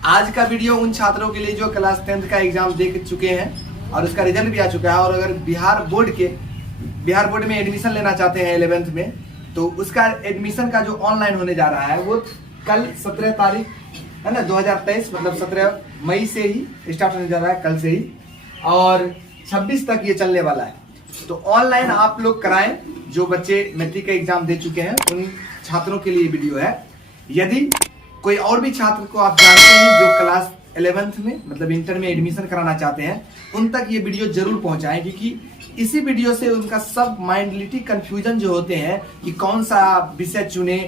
आज का वीडियो उन छात्रों के लिए जो क्लास 10th का एग्जाम दे चुके हैं और उसका रिजल्ट भी आ चुका है, और अगर बिहार बोर्ड में एडमिशन लेना चाहते हैं 11th में, तो उसका एडमिशन का जो ऑनलाइन होने जा रहा है वो कल 17 तारीख है ना 2023, मतलब 17 मई से ही स्टार्ट होने जा रहा है, कल से ही, और 26 तक ये चलने वाला है। तो ऑनलाइन आप लोग कराएं, जो बच्चे मैट्रिक का एग्जाम दे चुके हैं उन छात्रों के लिए वीडियो है। यदि कोई और भी छात्र को आप जानते हैं जो क्लास 11th में मतलब इंटर में एडमिशन कराना चाहते हैं, उन तक ये वीडियो जरूर पहुंचाएं, क्योंकि इसी वीडियो से उनका सब माइंडलिटी कंफ्यूजन जो होते हैं कि कौन सा विषय चुने,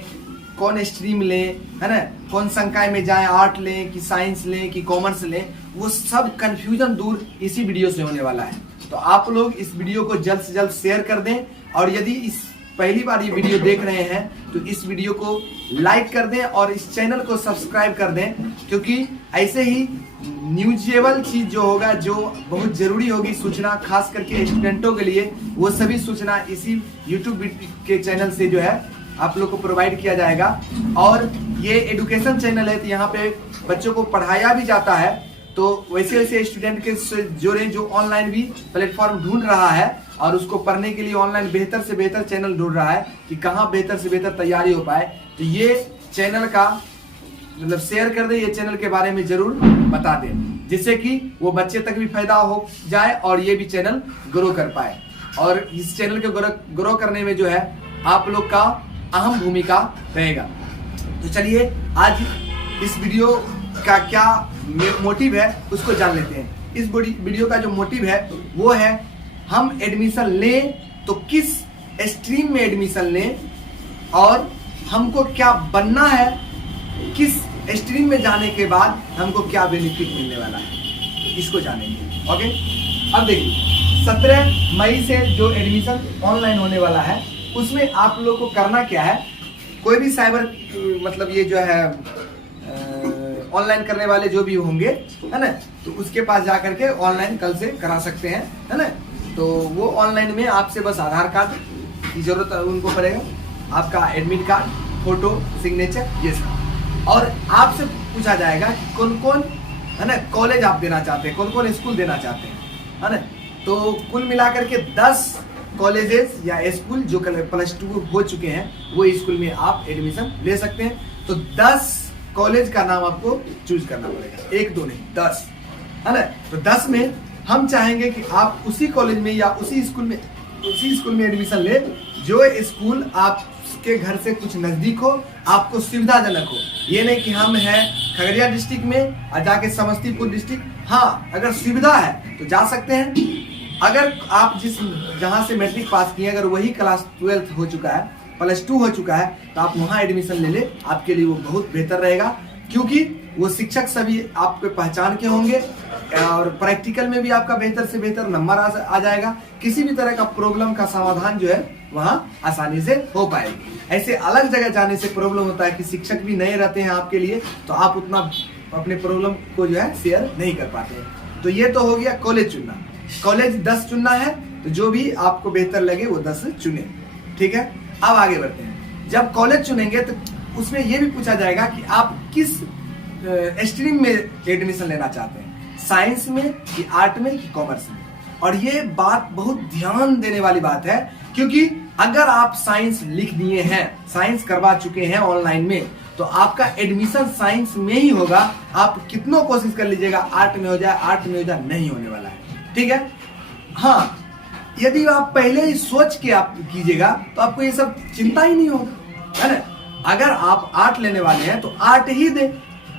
कौन स्ट्रीम लें, है ना, कौन संकाय में जाएं, आर्ट लें कि साइंस लें कि कॉमर्स लें, वो सब कंफ्यूजन दूर इसी वीडियो से होने वाला है। तो आप लोग इस वीडियो को जल्द से जल्द शेयर कर दें, और यदि इस पहली बार ये वीडियो देख रहे हैं तो इस वीडियो को लाइक कर दें और इस चैनल को सब्सक्राइब कर दें, क्योंकि ऐसे ही न्यूजेबल चीज जो होगा, जो बहुत जरूरी होगी सूचना, खास करके स्टूडेंटों के लिए, वो सभी सूचना इसी यूट्यूब के चैनल से जो है आप लोग को प्रोवाइड किया जाएगा। और ये एजुकेशन चैनल है, तो यहाँ पे बच्चों को पढ़ाया भी जाता है। तो वैसे वैसे स्टूडेंट के जोड़े जो ऑनलाइन भी प्लेटफॉर्म ढूंढ रहा है और उसको पढ़ने के लिए ऑनलाइन बेहतर से बेहतर चैनल ढूंढ रहा है कि कहाँ बेहतर से बेहतर तैयारी हो पाए, तो ये चैनल का मतलब शेयर कर दे, ये चैनल के बारे में जरूर बता दें, जिससे कि वो बच्चे तक भी फायदा हो जाए और ये भी चैनल ग्रो कर पाए। और इस चैनल के ग्रो करने में जो है आप लोग का अहम भूमिका रहेगा। तो चलिए आज इस वीडियो का क्या मोटिव है उसको जान लेते हैं। इस वीडियो का जो मोटिव है वो है, हम एडमिशन लें तो किस स्ट्रीम में एडमिशन लें और हमको क्या बनना है, किस स्ट्रीम में जाने के बाद हमको क्या बेनिफिट मिलने वाला है, तो इसको जानेंगे। ओके, अब देखिए 17 मई से जो एडमिशन ऑनलाइन होने वाला है उसमें आप लोग को करना क्या है। कोई भी साइबर मतलब ये जो है ऑनलाइन करने वाले जो भी होंगे, है ना, तो उसके पास जाकर के ऑनलाइन कल से करा सकते हैं, है ना। तो वो ऑनलाइन में आपसे बस आधार कार्ड की जरूरत उनको पड़ेगा, आपका एडमिट कार्ड, फोटो, सिग्नेचर, ये सब। और आपसे पूछा जाएगा कि कौन कौन, है ना, कॉलेज आप देना चाहते हैं, कौन कौन स्कूल देना चाहते हैं, है ना। तो कुल मिलाकर के 10 कॉलेजेस या स्कूल जो +2 हो चुके हैं वो स्कूल में आप एडमिशन ले सकते हैं। तो 10 कॉलेज का नाम आपको चूज करना पड़ेगा, 1 2 नहीं 10, है ना। तो 10 में हम चाहेंगे कि आप उसी कॉलेज में या उसी स्कूल में एडमिशन ले जो स्कूल आपके घर से कुछ नजदीक हो, आपको सुविधाजनक हो। ये नहीं कि हम हैं खगड़िया डिस्ट्रिक्ट में और जाके समस्तीपुर डिस्ट्रिक्ट, हाँ अगर सुविधा है तो जा सकते हैं। अगर आप जहां से मैट्रिक पास किए, अगर वही क्लास 12 हो चुका है, +2 हो चुका है, तो आप वहां एडमिशन ले ले, आपके लिए वो बहुत बेहतर रहेगा, क्योंकि वो शिक्षक सभी आपके पहचान के होंगे और प्रैक्टिकल में भी आपका बेहतर से बेहतर नंबर आ जाएगा। किसी भी तरह का प्रॉब्लम का समाधान जो है वहां आसानी से हो पाएगी। ऐसे अलग जगह जाने से प्रॉब्लम होता है कि शिक्षक भी नए रहते हैं आपके लिए, तो आप उतना अपने प्रॉब्लम को जो है शेयर नहीं कर पाते हैं। तो ये तो हो गया कॉलेज चुनना। कॉलेज 10 चुनना है, तो जो भी आपको बेहतर लगे वो 10 चुने, ठीक है। अब आगे बढ़ते हैं। जब कॉलेज चुनेंगे तो उसमें यह भी पूछा जाएगा कि आप किस स्ट्रीम में एडमिशन लेना चाहते हैं, साइंस में कि आर्ट में कि कॉमर्स में। और ये बात बहुत ध्यान देने वाली बात है, क्योंकि अगर आप साइंस लिख दिए हैं, साइंस करवा चुके हैं ऑनलाइन में, तो आपका एडमिशन साइंस में ही होगा। आप कितनों कोशिश कर लीजिएगा आर्ट में हो जाए, नहीं होने वाला है, ठीक है। हाँ, यदि आप पहले ही सोच के आप कीजिएगा तो आपको ये सब चिंता ही नहीं होगा, है ना। अगर आप आर्ट लेने वाले हैं तो आर्ट ही दे,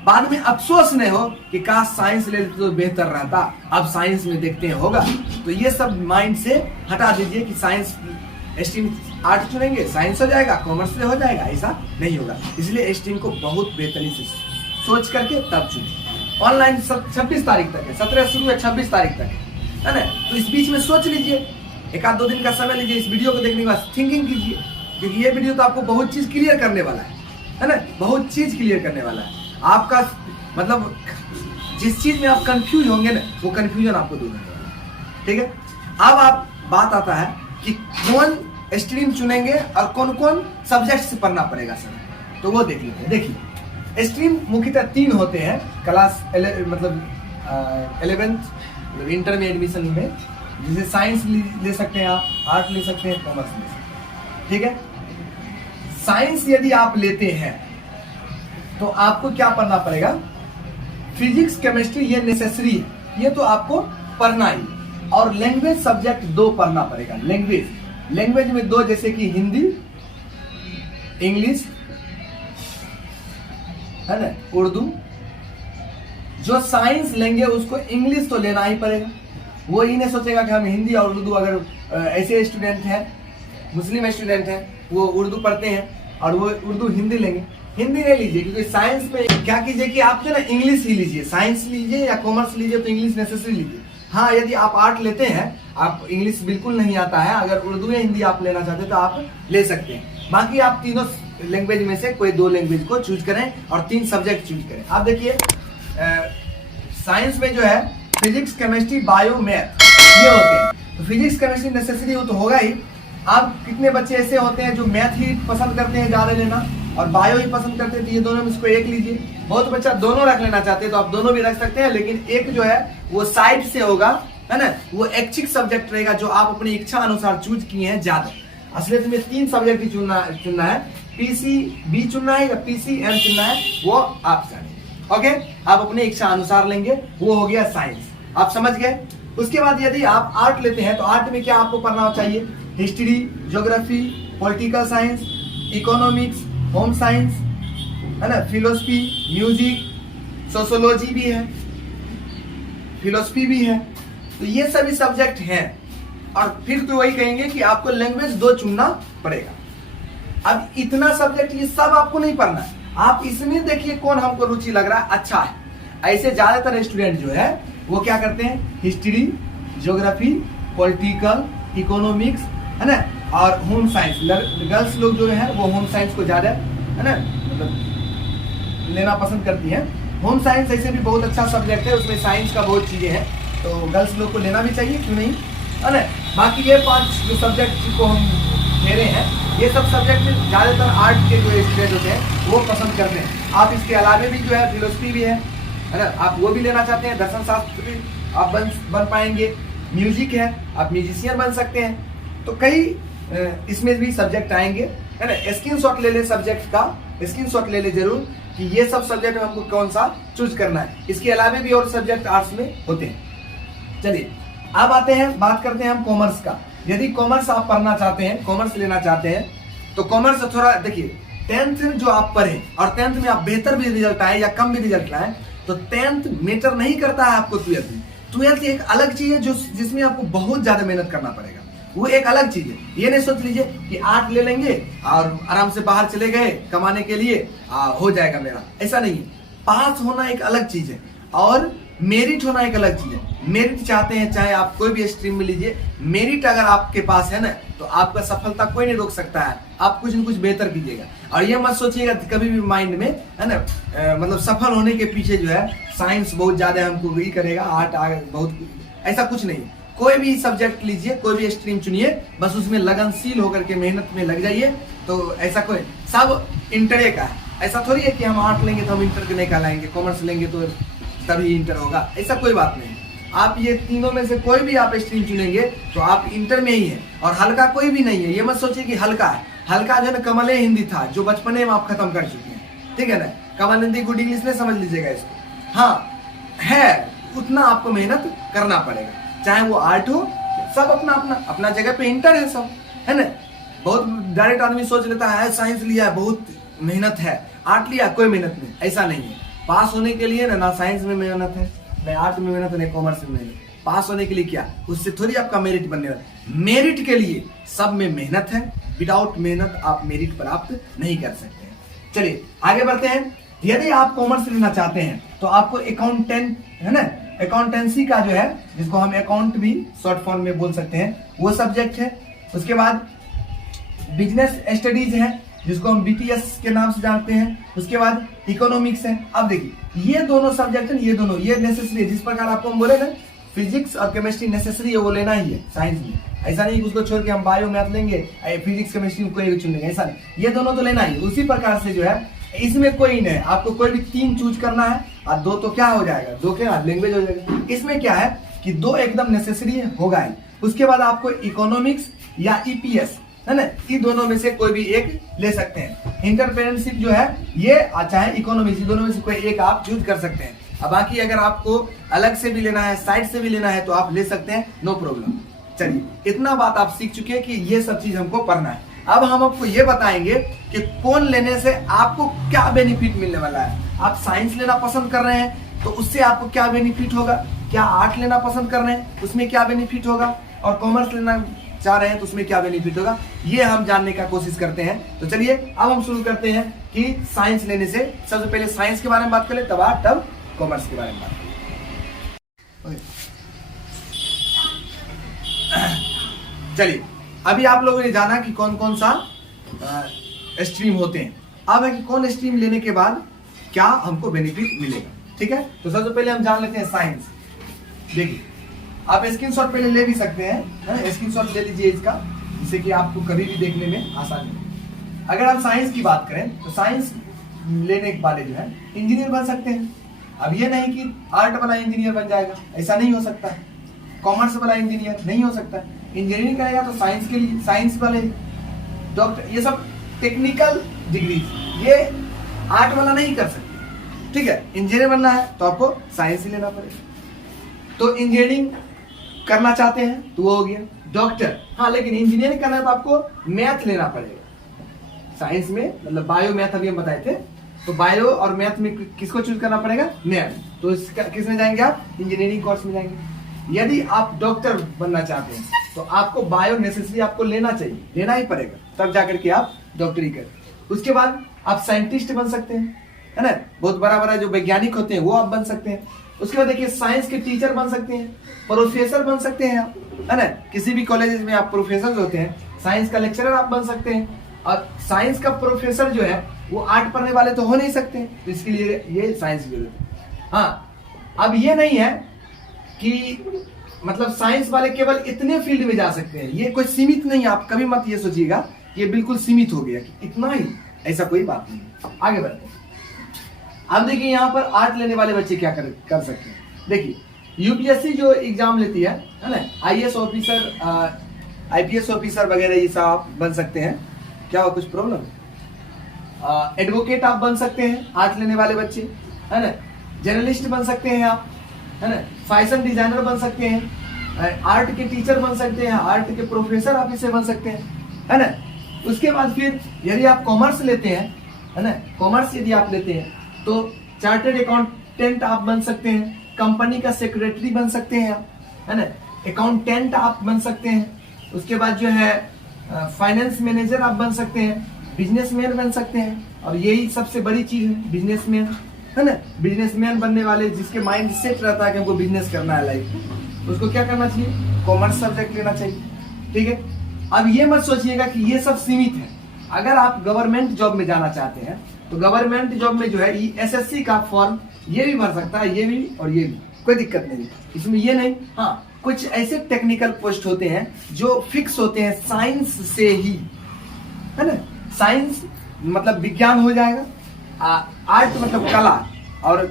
बाद में अफसोस नहीं हो कि काश साइंस ले लेते तो बेहतर रहता, अब साइंस में देखते हैं होगा। तो ये सब माइंड से हटा दीजिए कि साइंस स्ट्रीम आर्ट चुनेंगे साइंस हो जाएगा, कॉमर्स से हो जाएगा, ऐसा नहीं होगा। इसलिए स्ट्रीम को बहुत बेहतरीन से सोच करके तब चुनिए। ऑनलाइन 26 तारीख तक है, 17 शुरू है, 26 तारीख तक है ना। तो इस बीच में सोच लीजिए, 1-2 दिन का समय लीजिए, इस वीडियो को देखने के बाद थिंकिंग कीजिए, क्योंकि ये वीडियो तो आपको बहुत चीज क्लियर करने वाला है ना, बहुत चीज क्लियर करने वाला है। आपका मतलब जिस चीज में आप कंफ्यूज होंगे ना, वो कंफ्यूजन आपको दूर होने वाला है, ठीक है। अब आप बात आता है कि कौन स्ट्रीम चुनेंगे और कौन कौन सब्जेक्ट से पढ़ना पड़ेगा सर, तो वो देख लीजिए। देखिए स्ट्रीम मुख्यतः 3 होते हैं क्लास मतलब 11th मतलब इंटर में एडमिशन में, जिसे साइंस ले सकते हैं आप, आर्ट ले सकते हैं, कॉमर्स ले सकते हैं। ठीक है, साइंस यदि आप लेते हैं तो आपको क्या पढ़ना पड़ेगा, फिजिक्स केमिस्ट्री ये नेसेसरी है, ये तो आपको पढ़ना ही। और लैंग्वेज सब्जेक्ट 2 पढ़ना पड़ेगा। लैंग्वेज में 2, जैसे कि हिंदी, इंग्लिश, है ना, उर्दू। जो साइंस लेंगे उसको इंग्लिश तो लेना ही पड़ेगा। वो ही नहीं सोचेगा कि हम हिंदी और उर्दू, अगर ऐसे स्टूडेंट हैं, मुस्लिम स्टूडेंट हैं, वो उर्दू पढ़ते हैं और वो उर्दू हिंदी लेंगे, हिंदी नहीं लीजिए, क्योंकि साइंस में क्या कीजिए कि आप जो ना इंग्लिश ही लीजिए। साइंस लीजिए या कॉमर्स लीजिए तो इंग्लिश नेसेसरी लीजिए। हाँ, यदि आप आर्ट लेते हैं, आप इंग्लिश बिल्कुल नहीं आता है, अगर उर्दू या हिंदी आप लेना चाहते हैं तो आप ले सकते हैं। बाकी आप तीनों लैंग्वेज में से कोई 2 लैंग्वेज को चूज करें और 3 सब्जेक्ट चूज करें। आप देखिए साइंस में जो है फिजिक्स, केमिस्ट्री, बायो, मैथ ये होते हैं। तो फिजिक्स केमिस्ट्री नेसेसरी हो तो होगा ही। आप कितने बच्चे ऐसे होते हैं जो मैथ ही पसंद करते हैं ज़्यादा लेना और बायो ही पसंद करते हैं, तो ये दोनों में से कोई एक लीजिए। बहुत बच्चा दोनों रख लेना चाहते हैं तो आप दोनों भी रख सकते हैं, लेकिन एक जो है वो साइड से होगा, है ना, वो ऐच्छिक सब्जेक्ट रहेगा जो आप अपनी इच्छा अनुसार चूज किए हैं ज्यादा। असलियत में 3 सब्जेक्ट ही चुनना है, पीसीबी चुनना है या पीसीएम चुनना है, वो आप जानेंगे। ओके, आप अपनी इच्छा अनुसार लेंगे, वो हो गया साइंस। आप समझ गए। उसके बाद यदि आप आर्ट लेते हैं तो आर्ट में क्या आपको पढ़ना चाहिए, history, geography, political science, economics, home science, है ना, फिलोसफी, म्यूजिक, सोशोलॉजी भी है, फिलोसफी भी है। तो ये सभी सब्जेक्ट हैं। और फिर तो वही कहेंगे कि आपको लैंग्वेज 2 चुनना पड़ेगा। अब इतना सब्जेक्ट ये सब आपको नहीं पढ़ना है, आप इसमें देखिए कौन हमको रुचि लग रहा है, अच्छा है। ऐसे ज्यादातर स्टूडेंट जो है वो क्या करते हैं, हिस्ट्री, ज्योग्राफी, पॉलिटिकल, इकोनॉमिक्स, है ना, और होम साइंस। गर्ल्स लोग जो है वो होम साइंस को ज्यादा, है ना, मतलब लेना पसंद करती हैं। होम साइंस ऐसे भी बहुत अच्छा सब्जेक्ट है, उसमें साइंस का बहुत चीजें हैं, तो गर्ल्स लोग को लेना भी चाहिए, क्यों नहीं, है ना। बाकी ये 5 जो सब्जेक्ट को हम ले रहे हैं, ये सब सब्जेक्ट में ज्यादातर आर्ट के जो स्टूडेंट होते हैं वो पसंद करते हैं। आप इसके अलावा भी जो है फिलोसफी भी है ना, आप वो भी लेना चाहते हैं, दर्शन शास्त्र भी आप बन पाएंगे, म्यूजिक है, आप म्यूजिशियन बन सकते हैं। तो कई इसमें भी सब्जेक्ट आएंगे, है ना। स्क्रीनशॉट ले ले सब्जेक्ट का, स्क्रीनशॉट ले ले जरूर कि ये सब सब्जेक्ट में हमको कौन सा चूज करना है। इसके अलावा भी और सब्जेक्ट आर्ट्स में होते हैं। चलिए अब आते हैं, बात करते हैं हम कॉमर्स का। यदि कॉमर्स आप पढ़ना चाहते हैं, कॉमर्स लेना चाहते हैं, तो कॉमर्स थोड़ा देखिए, 10th जो आप पढ़े और 10th में आप बेहतर भी रिजल्ट आए या कम भी रिजल्ट आए, तो 10th मैटर नहीं करता है आपको 12th में। 12th एक अलग चीज है जो जिसमें आपको बहुत ज्यादा मेहनत करना पड़ेगा, वो एक अलग चीज है। ये नहीं सोच लीजिए कि आर्ट ले लेंगे और आराम से बाहर चले गए कमाने के लिए, हो जाएगा मेरा, ऐसा नहीं है। पास होना एक अलग चीज है और मेरिट होना एक अलग चीज है। मेरिट चाहते हैं चाहे आप कोई भी स्ट्रीम में लीजिए, मेरिट अगर आपके पास है ना तो आपका सफलता कोई नहीं रोक सकता है। आप कुछ न कुछ बेहतर कीजिएगा और ये मत सोचिएगा कभी भी माइंड में, है ना, मतलब सफल होने के पीछे जो है साइंस बहुत ज्यादा हमको वही करेगा, आर्ट बहुत, ऐसा कुछ नहीं। कोई भी सब्जेक्ट लीजिए, कोई भी स्ट्रीम चुनिए, बस उसमें लगनशील होकर के मेहनत में लग जाइए। तो ऐसा कोई सब इंटरे का है, ऐसा थोड़ी है कि हम आर्ट लेंगे तो हम इंटर के नहीं कहलाएंगे, कॉमर्स लेंगे तो तभी इंटर होगा, ऐसा कोई बात नहीं। आप ये तीनों में से कोई भी आप स्ट्रीम चुनेंगे तो आप इंटर में ही है। और हल्का कोई भी नहीं है, ये मत सोचिए कि हल्का है। हल्का जो है ना कमले हिंदी था जो बचपने में आप खत्म कर चुके हैं, ठीक है ना। कमल हिंदी गुड इंग्लिश में समझ लीजिएगा इसको। हाँ है, उतना आपको मेहनत करना पड़ेगा, चाहे वो आर्ट हो, सब अपना अपना अपना जगह पे इंटर है सब, है ना। बहुत डायरेक्ट आदमी सोच लेता है साइंस लिया बहुत मेहनत है, आर्ट लिया कोई मेहनत नहीं, ऐसा नहीं है। पास होने के लिए ना साइंस में मेहनत है, न आर्ट में मेहनत है, न कॉमर्स में मेहनत। पास होने के लिए क्या, उससे थोड़ी आपका मेरिट बनने वाला है। मेरिट के लिए सब में मेहनत है, विदाउट मेहनत आप मेरिट प्राप्त नहीं कर सकते हैं। चलिए आगे बढ़ते हैं। यदि आप कॉमर्स लेना चाहते हैं तो आपको अकाउंटेंट, है ना, अकाउंटेंसी का जो है, जिसको हम अकाउंट भी शॉर्ट फॉर्म में बोल सकते हैं, वो सब्जेक्ट है। उसके बाद बिजनेस स्टडीज है, जिसको हम बीटीएस के नाम से जानते हैं। उसके बाद इकोनॉमिक्स है। अब देखिए ये दोनों सब्जेक्ट है, ये दोनों ये नेसेसरी है। जिस प्रकार आपको हम बोले ना फिजिक्स और केमिस्ट्री नेसेसरी है, वो लेना ही है साइंस में। ऐसा नहीं कि उसको छोड़ के हम बायो मैथ लेंगे, फिजिक्स केमिस्ट्री कोई भी चुन लेंगे, ऐसा नहीं। ये दोनों तो लेना ही। उसी प्रकार से जो है इसमें कोई नहीं, आपको कोई भी 3 चूज करना है और 2 तो क्या हो जाएगा, 2 क्या लैंग्वेज हो जाएगा। इसमें क्या है कि 2 एकदम नेसेसरी होगा ही। उसके बाद आपको इकोनॉमिक्स या ईपीएस है ना, इन दोनों में से कोई भी एक ले सकते हैं। एंटरप्रेन्योरशिप जो है ये चाहे इकोनॉमिक्स, दोनों में से कोई एक आप चूज कर सकते हैं। अब बाकी अगर आपको अलग से भी लेना है, साइड से भी लेना है तो आप ले सकते हैं, नो प्रॉब्लम। चलिए इतना बात आप सीख चुके हैं कि ये सब चीज हमको पढ़ना है। अब हम आपको ये बताएंगे कि कौन लेने से आपको क्या बेनिफिट मिलने वाला है। आप साइंस लेना पसंद कर रहे हैं तो उससे आपको क्या बेनिफिट होगा, क्या आर्ट लेना पसंद कर रहे हैं उसमें क्या बेनिफिट होगा, और कॉमर्स लेना चाह रहे हैं तो उसमें क्या बेनिफिट होगा, ये हम जानने का कोशिश करते हैं। तो चलिए अब हम शुरू करते हैं कि साइंस लेने से सबसे पहले साइंस के बारे में बात करें, तब कॉमर्स के बारे में बात करें। चलिए अभी आप लोगों ने जाना कि कौन कौन सा स्ट्रीम होते हैं। अब है कि कौन स्ट्रीम लेने के बाद क्या हमको बेनिफिट मिलेगा, ठीक है। तो सबसे पहले हम जान लेते हैं साइंस। देखिए आप स्क्रीनशॉट पहले ले भी सकते हैं, स्क्रीनशॉट ले लीजिए इसका, जिससे कि आपको कभी भी देखने में आसानी हो। अगर आप साइंस की बात करें तो साइंस लेने वाले जो है इंजीनियर बन सकते हैं। अब ये नहीं कि आर्ट वाला इंजीनियर बन जाएगा, ऐसा नहीं हो सकता है। कॉमर्स वाला इंजीनियर नहीं हो सकता है। इंजीनियरिंग करेगा तो साइंस के लिए साइंस वाले डॉक्टर, ये सब टेक्निकल डिग्री, ये आर्ट वाला नहीं कर सकते, ठीक है। इंजीनियर बनना है तो आपको साइंस ही लेना पड़ेगा। तो इंजीनियरिंग करना चाहते हैं तो वो हो गया डॉक्टर। हाँ लेकिन इंजीनियरिंग करना है तो आपको मैथ लेना पड़ेगा। साइंस में मतलब बायो मैथ अभी हम बताए थे, तो बायो और मैथ में किसको चूज करना पड़ेगा, मैथ। तो किस में जाएंगे आप, इंजीनियरिंग कोर्स में जाएंगे। यदि आप डॉक्टर बनना चाहते हैं तो आपको बायो नेसेसरी आपको लेना चाहिए, लेना ही पड़ेगा, तब जाकर के आप डॉक्टरी करें। उसके बाद आप साइंटिस्ट बन सकते हैं, है ना, बहुत बड़ा बड़ा जो वैज्ञानिक होते हैं वो आप बन सकते हैं। उसके बाद देखिए साइंस के टीचर बन सकते हैं, प्रोफेसर बन सकते हैं आप, है ना, किसी भी कॉलेज में आप प्रोफेसर होते हैं, साइंस का लेक्चरर आप बन सकते हैं। और साइंस का प्रोफेसर जो है वो आर्ट पढ़ने वाले तो हो नहीं सकते, तो इसके लिए ये साइंस की जरूरत है। हाँ अब ये नहीं है कि मतलब साइंस वाले केवल इतने फील्ड में जा सकते हैं, ये कोई सीमित नहीं है। आप कभी मत ये सोचिएगा कि ये बिल्कुल सीमित हो गया कि इतना ही, ऐसा कोई बात नहीं। आगे बढ़ते हैं। अब देखिए यहाँ पर आर्ट लेने वाले बच्चे क्या कर सकते हैं। देखिए यूपीएससी जो एग्जाम लेती है ना, आईएएस ऑफिसर, आईपीएस ऑफिसर वगैरह ये सब आप बन सकते हैं। क्या हो कुछ प्रॉब्लम, एडवोकेट आप बन सकते हैं आर्ट लेने वाले बच्चे, है ना, जर्नलिस्ट बन सकते हैं आप, है ना, फैशन डिजाइनर बन सकते हैं, आर्ट के टीचर बन सकते हैं, आर्ट के प्रोफेसर आप इसे बन सकते हैं, है ना। उसके बाद फिर यदि आप कॉमर्स लेते हैं, है ना, कॉमर्स यदि आप लेते हैं तो चार्टर्ड अकाउंटेंट आप बन सकते हैं, कंपनी का सेक्रेटरी बन सकते हैं आप, है ना, अकाउंटेंट आप बन सकते हैं। उसके बाद जो है फाइनेंस मैनेजर आप बन सकते हैं, बिजनेसमैन बन सकते हैं। और यही सबसे बड़ी चीज है बिजनेसमैन, है ना। बिजनेसमैन बनने वाले जिसके माइंड सेट रहता है कि हमको बिजनेस करना है लाइफ में, उसको क्या करना चाहिए, कॉमर्स सब्जेक्ट लेना चाहिए, ठीक है। अब ये मत सोचिएगा कि ये सब सीमित है। अगर आप गवर्नमेंट जॉब में जाना चाहते हैं तो गवर्नमेंट जॉब में जो है एसएससी का फॉर्म ये भी भर सकता है, ये भी और ये भी, कोई दिक्कत नहीं इसमें, ये नहीं। हाँ कुछ ऐसे टेक्निकल पोस्ट होते हैं जो फिक्स होते हैं साइंस से ही, है ना। साइंस मतलब विज्ञान हो जाएगा, आर्ट मतलब कला, और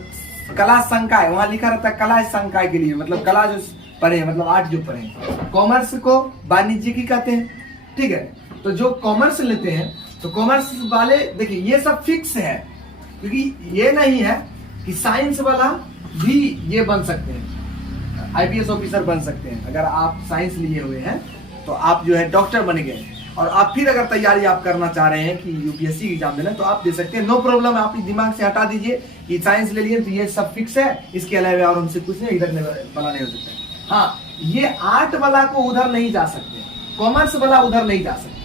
कला संकाय वहां लिखा रहता है, कला संकाय के लिए मतलब कला जो पढ़े मतलब आर्ट जो पढ़े। कॉमर्स को वाणिज्यिकी कहते हैं, ठीक है। तो जो कॉमर्स लेते हैं तो कॉमर्स वाले देखिए ये सब फिक्स है, क्योंकि ये नहीं है कि साइंस वाला भी ये बन सकते हैं, आईपीएस ऑफिसर बन सकते हैं। अगर आप साइंस लिए हुए हैं तो आप जो है डॉक्टर बन गए, और आप फिर अगर तैयारी आप करना चाह रहे हैं कि यूपीएससी एग्जाम देना तो आप दे सकते हैं, नो प्रॉब्लम। आप दिमाग से हटा दीजिए कि साइंस ले लिए तो ये सब फिक्स है, इसके अलावा और हमसे कुछ नहीं, इधर वाला नहीं हो सकता। हाँ ये आर्ट वाला को उधर नहीं जा सकते, कॉमर्स वाला उधर नहीं जा सकते।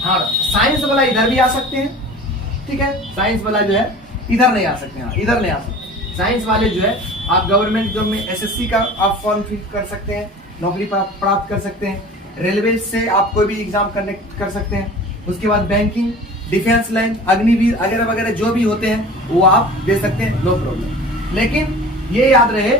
हाँ साइंस वाला इधर भी आ सकते हैं, ठीक है। साइंस वाला जो है इधर नहीं आ सकते, हाँ इधर नहीं आ सकते। साइंस वाले जो है आप गवर्नमेंट जॉब में एसएससी का आप फॉर्म फिल कर सकते हैं, नौकरी प्राप्त कर सकते हैं। रेलवे से आप कोई भी एग्जाम कनेक्ट कर सकते हैं। उसके बाद बैंकिंग, डिफेंस लाइन, अग्निवीर वगैरह वगैरह जो भी होते हैं वो आप दे सकते हैं, नो प्रॉब्लम। लेकिन ये याद रहे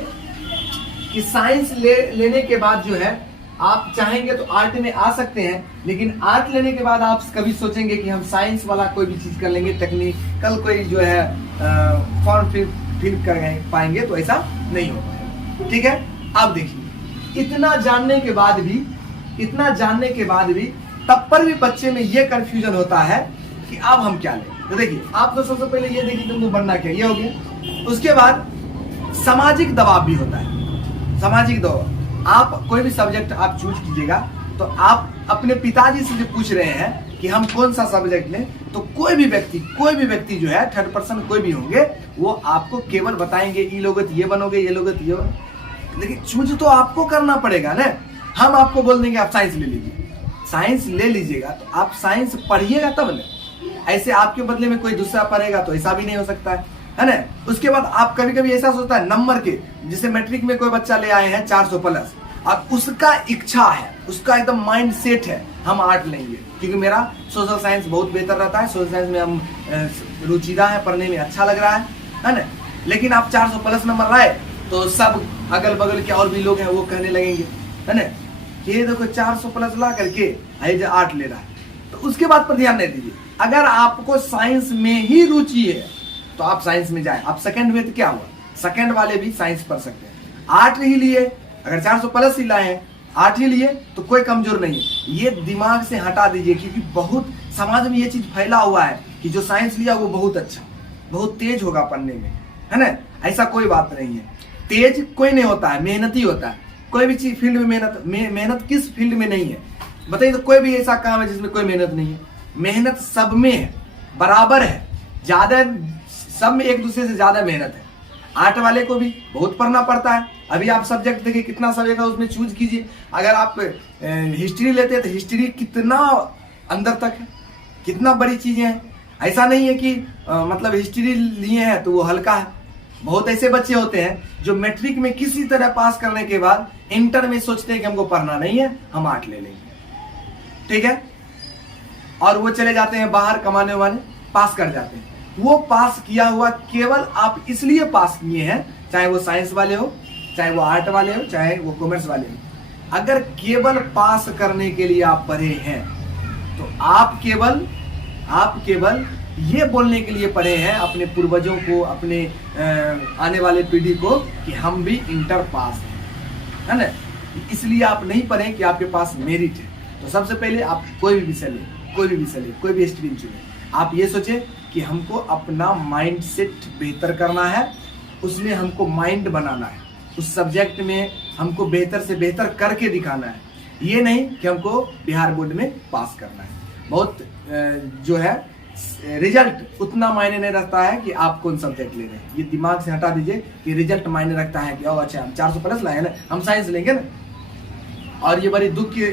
कि साइंस लेने के बाद जो है आप चाहेंगे तो आर्ट में आ सकते हैं, लेकिन आर्ट लेने के बाद आप कभी सोचेंगे कि हम साइंस वाला कोई भी चीज कर लेंगे, टेक्निकल कोई जो है फॉर्म फिल कर पाएंगे, तो ऐसा नहीं हो पाएगा। ठीक है, अब देखिए इतना जानने के बाद भी तब पर भी बच्चे में ये कंफ्यूजन होता है कि अब हम क्या लें। तो देखिए आप तो सबसे पहले ये देखिए तुमको बनना क्या, ये हो गया। उसके बाद सामाजिक दबाव भी होता है। सामाजिक दबाव, आप कोई भी सब्जेक्ट आप चूज कीजिएगा तो आप अपने पिताजी से जो पूछ रहे हैं कि हम कौन सा सब्जेक्ट लें, तो कोई भी व्यक्ति जो है, थर्ड पर्सन कोई भी होंगे, वो आपको केवल बताएंगे ये लोगे तो ये बनोगे, ये लोगे तो ये बनोगे। लेकिन चूज तो आपको करना पड़ेगा ना। हम आपको बोल देंगे आप साइंस ले लीजिए, साइंस ले लीजिएगा तो आप साइंस पढ़िएगा तब ना, ऐसे आपके बदले में कोई दूसरा पढ़ेगा तो ऐसा भी नहीं हो सकता है ना। उसके बाद आप कभी कभी ऐसा सोचता है नंबर के, जैसे मैट्रिक में कोई बच्चा ले आए हैं 400 प्लस, अब उसका इच्छा है, उसका एकदम माइंड सेट है हम आर्ट लेंगे क्योंकि मेरा सोशल साइंस बहुत बेहतर रहता है, सोशल साइंस में हम रुचिदा है, पढ़ने में अच्छा लग रहा है ना। लेकिन आप 400 प्लस नंबर लाए तो सब अगल बगल के और भी लोग हैं वो कहने लगेंगे, है ना, ये देखो 400 प्लस ला करके आर्ट ले रहा है। तो उसके बाद पर ध्यान नहीं दीजिए, अगर आपको साइंस में ही रुचि है तो आप साइंस में जाए। आप सेकंड में तो क्या हुआ, सेकंड वाले भी साइंस पढ़ सकते हैं। आर्ट ही लिए, अगर 400 प्लस ही लाए हैं, आर्ट ही लिए तो कोई कमजोर नहीं है। ये दिमाग से हटा दीजिए क्योंकि बहुत समाज में ये चीज फैला हुआ है कि जो साइंस लिया वो बहुत अच्छा, बहुत तेज होगा पढ़ने में, है ना। ऐसा कोई बात नहीं है, तेज कोई नहीं होता है, मेहनती होता है। कोई भी चीज फील्ड में मेहनत किस फील्ड में नहीं है बताइए। तो कोई भी ऐसा काम है जिसमें कोई मेहनत नहीं है? मेहनत सब में है, बराबर है, ज्यादा सब में एक दूसरे से ज्यादा मेहनत है। आर्ट वाले को भी बहुत पढ़ना पड़ता है। अभी आप सब्जेक्ट देखिए कितना सब्जेक्ट है, उसमें चूज कीजिए। अगर आप हिस्ट्री लेते हैं तो हिस्ट्री कितना अंदर तक है, कितना बड़ी चीजें हैं। ऐसा नहीं है कि मतलब हिस्ट्री लिए हैं तो वो हल्का है। बहुत ऐसे बच्चे होते हैं जो मैट्रिक में किसी तरह पास करने के बाद इंटर में सोचते हैं कि हमको पढ़ना नहीं है, हम आर्ट ले लेंगे, ठीक है, और वो चले जाते हैं बाहर कमाने वाले, पास कर जाते हैं। वो पास किया हुआ केवल आप इसलिए पास किए हैं, चाहे वो साइंस वाले हो, चाहे वो आर्ट वाले हो, चाहे वो कॉमर्स वाले हो। अगर केवल पास करने के लिए आप पढ़े हैं तो आप केवल ये बोलने के लिए पढ़े हैं अपने पूर्वजों को, अपने आने वाले पीढ़ी को कि हम भी इंटर पास हैं, है ना। इसलिए आप नहीं पढ़े कि आपके पास मेरिट है। तो सबसे पहले आप कोई भी विषय लें, कोई भी स्ट्रीम चुने, आप ये सोचें कि हमको अपना माइंड सेट बेहतर करना है, उसमें हमको माइंड बनाना है, उस सब्जेक्ट में हमको बेहतर से बेहतर करके दिखाना है। ये नहीं कि हमको बिहार बोर्ड में पास करना है। बहुत जो है रिजल्ट उतना मायने नहीं रखता है कि आप कौन सब्जेक्ट ले रहे हैं। ये दिमाग से हटा दीजिए कि रिजल्ट मायने रखता है कि अच्छा हम 400 प्लस लाए ना, हम साइंस लेंगे ना। और ये बड़ी दुख की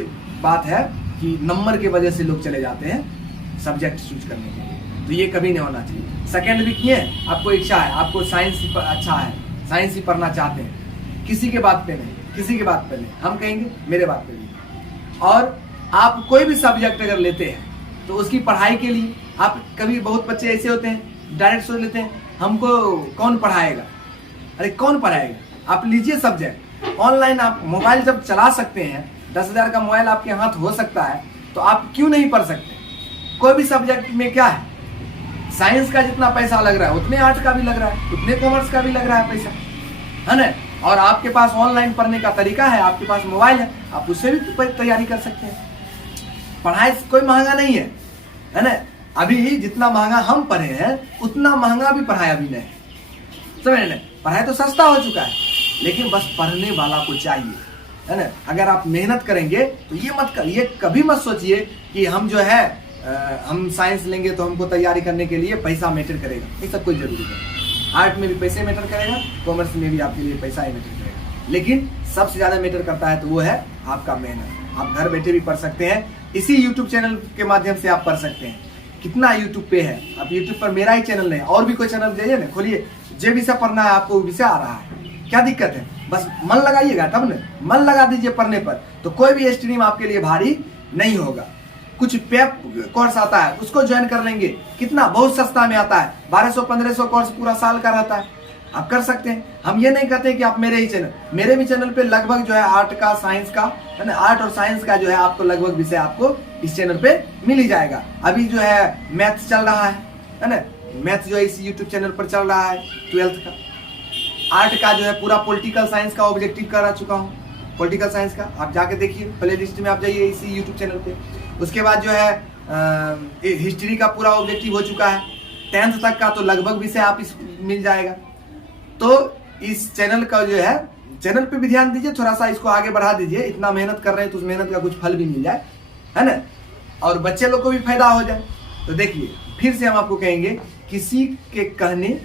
बात है कि नंबर की वजह से लोग चले जाते हैं सब्जेक्ट चूज करने के लिए, तो ये कभी नहीं होना चाहिए। सेकंड भी किए, आपको इच्छा है, आपको साइंस अच्छा है, साइंस ही पढ़ना चाहते हैं, किसी के बात पे नहीं, किसी के बात पे नहीं, हम कहेंगे मेरे बात पे नहीं। और आप कोई भी सब्जेक्ट अगर लेते हैं तो उसकी पढ़ाई के लिए आप कभी, बहुत बच्चे ऐसे होते हैं डायरेक्ट सोच लेते हैं हमको कौन पढ़ाएगा। अरे कौन पढ़ाएगा, आप लीजिए सब्जेक्ट ऑनलाइन, आप मोबाइल जब चला सकते हैं, 10,000 का मोबाइल आपके हाथ हो सकता है, तो आप क्यों नहीं पढ़ सकते। कोई भी सब्जेक्ट में क्या है, साइंस का जितना पैसा लग रहा है उतने आर्ट का भी लग रहा है, उतने कॉमर्स का भी लग रहा है पैसा, है ना। और आपके पास ऑनलाइन पढ़ने का तरीका है, आपके पास मोबाइल है, आप उससे भी तैयारी कर सकते हैं। पढ़ाई कोई महंगा नहीं है ना। अभी जितना महंगा हम पढ़े हैं उतना महंगा भी पढ़ाई अभी नहीं है, समझ रहे। पढ़ाई तो सस्ता हो चुका है, लेकिन बस पढ़ने वाला को चाहिए, है ना। अगर आप मेहनत करेंगे तो ये कभी मत सोचिए कि हम जो है हम साइंस लेंगे तो हमको तैयारी करने के लिए पैसा मैटर करेगा, ऐसा कोई जरूरी नहीं। आर्ट में भी पैसे मैटर करेगा, कॉमर्स में भी आपके लिए पैसा ही मैटर करेगा, लेकिन सबसे ज्यादा मैटर करता है तो वो है आपका मेहनत। आप घर बैठे भी पढ़ सकते हैं, इसी यूट्यूब चैनल के माध्यम से आप पढ़ सकते हैं। कितना यूट्यूब पे है, आप यूट्यूब पर मेरा ही चैनल है, और भी कोई चैनल जाइए ना, खोलिए, जो विषय पढ़ना है आपको विषय आ रहा है, क्या दिक्कत है। बस मन लगाइएगा, तब ना मन लगा दीजिए पढ़ने पर, तो कोई भी स्ट्रीम आपके लिए भारी नहीं होगा। कुछ पेप कोर्स आता है, उसको ज्वाइन कर लेंगे, कितना बहुत सस्ता में आता है, 1200-1500 कोर्स पूरा साल का रहता है, आप कर सकते हैं। हम ये नहीं कहते कि आप मेरे ही चैनल, मेरे भी चैनल पे लगभग जो है आर्ट का, साइंस का, है ना, आर्ट और साइंस का जो है आपको लगभग विषय आपको इस चैनल पे मिल ही जाएगा। अभी जो है मैथ्स चल रहा है ना, मैथ्स जो है इस यूट्यूब चैनल पर चल रहा है 12th का। आर्ट का जो है पूरा पॉलिटिकल साइंस का ऑब्जेक्टिव करा चुका हूँ, पॉलिटिकल साइंस का आप जाके देखिए, प्ले लिस्ट में आप जाइए इसी यूट्यूब चैनल पे। उसके बाद जो है हिस्ट्री का पूरा ऑब्जेक्टिव हो चुका है, 10th तक का तो लगभग विषय आप इस मिल जाएगा। तो इस चैनल का जो है, चैनल पे भी ध्यान दीजिए, थोड़ा सा इसको आगे बढ़ा दीजिए। इतना मेहनत कर रहे हैं तो उस मेहनत का कुछ फल भी मिल जाए, है ना, और बच्चे लोग को भी फायदा हो जाए। तो देखिए फिर से हम आपको कहेंगे, किसी के कहने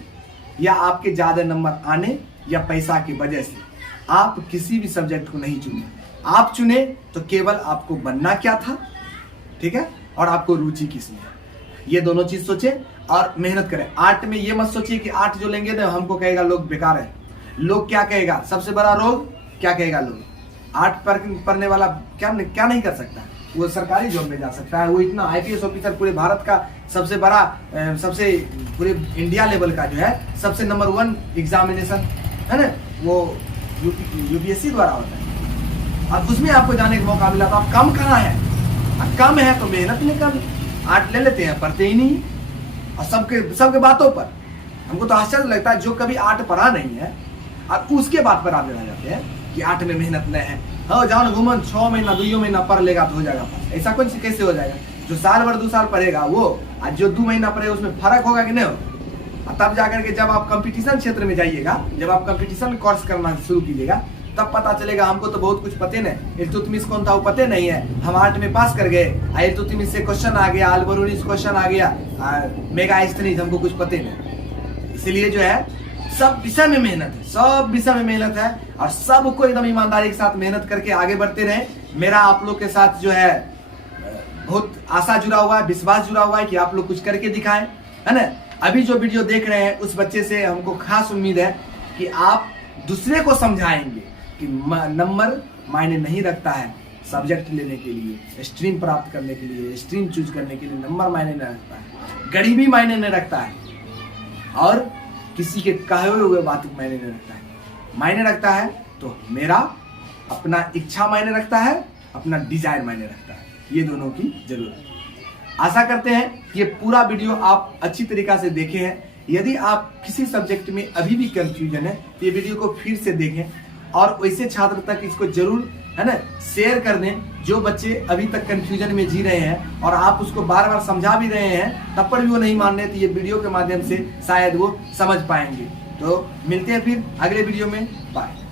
या आपके ज्यादा नंबर आने या पैसा की वजह से आप किसी भी सब्जेक्ट को नहीं चुने। आप चुने तो केवल आपको बनना क्या था, ठीक है, और आपको रुचि किसमें है, ये दोनों चीज सोचे और मेहनत करें। आर्ट में ये मत सोचिए कि आर्ट जो लेंगे ना हमको कहेगा लोग बेकार है। लोग क्या कहेगा, सबसे बड़ा रोग क्या कहेगा लोग, आर्ट पढ़ने वाला क्या नहीं कर सकता, वो सरकारी जॉब में जा सकता है, वो इतना आईपीएस ऑफिसर पूरे भारत का सबसे बड़ा, सबसे पूरे इंडिया लेवल का जो है सबसे नंबर 1 एग्जामिनेशन है ना, वो यूपीएससी द्वारा होता है। अब उसमें आपको जाने का मौका मिला तो आप कम कहाँ है, कम है तो मेहनत नहीं कम। आर्ट ले लेते हैं, पढ़ते ही नहीं, और सबके बातों पर हमको तो आश्चर्य लगता है जो कभी आर्ट पढ़ा नहीं है और उसके बात पर आप लगा जाते हैं कि आर्ट में मेहनत नहीं है। हाँ जाओ घूमन 6 महीना 2 महीना पढ़ लेगा तो हो जाएगा पास, ऐसा कुछ कैसे हो जाएगा। जो साल भर 2 साल पढ़ेगा वो और जो 2 महीना पढ़ेगा उसमें फर्क होगा कि नहीं होगा। तब जाकर के जब आप कंपटीशन क्षेत्र में जाइएगा, जब आप कंपटीशन कोर्स करना शुरू कीजिएगा तब पता चलेगा हमको तो बहुत कुछ पते नहीं। इल्तुतमिश कौन था वो पते नहीं है, हम आर्ट में पास कर गए, इल्तुतमिश से क्वेश्चन आ गया, अलबरूनी से क्वेश्चन आ गया, मेगास्थनीज हमको कुछ पते नहीं। इसलिए जो है सब विषय में मेहनत है, सब विषय में मेहनत है, और सबको एकदम ईमानदारी के साथ मेहनत करके आगे बढ़ते रहे। मेरा आप लोग के साथ जो है बहुत आशा जुड़ा हुआ है, विश्वास जुड़ा हुआ है कि आप लोग कुछ करके दिखाएं, है ना। अभी जो वीडियो देख रहे हैं उस बच्चे से हमको खास उम्मीद है कि आप दूसरे को समझाएंगे कि नंबर मायने नहीं रखता है। सब्जेक्ट लेने के लिए, स्ट्रीम प्राप्त करने के लिए, स्ट्रीम चूज करने के लिए नंबर मायने नहीं रखता है, गरीबी मायने नहीं रखता है, और किसी के कहे हुए बात मायने नहीं रखता है। मायने रखता है तो मेरा अपना इच्छा मायने रखता है, अपना डिजायर मायने रखता है, ये दोनों की जरूरत है। आशा करते हैं कि ये पूरा वीडियो आप अच्छी तरीका से देखे हैं। यदि आप किसी सब्जेक्ट में अभी भी कंफ्यूजन है तो ये वीडियो को फिर से देखें और वैसे छात्र तक इसको जरूर, है ना, शेयर कर दें जो बच्चे अभी तक कंफ्यूजन में जी रहे हैं और आप उसको बार बार समझा भी रहे हैं तब पर भी वो नहीं मान रहे, तो ये वीडियो के माध्यम से शायद वो समझ पाएंगे। तो मिलते हैं फिर अगले वीडियो में, बाय।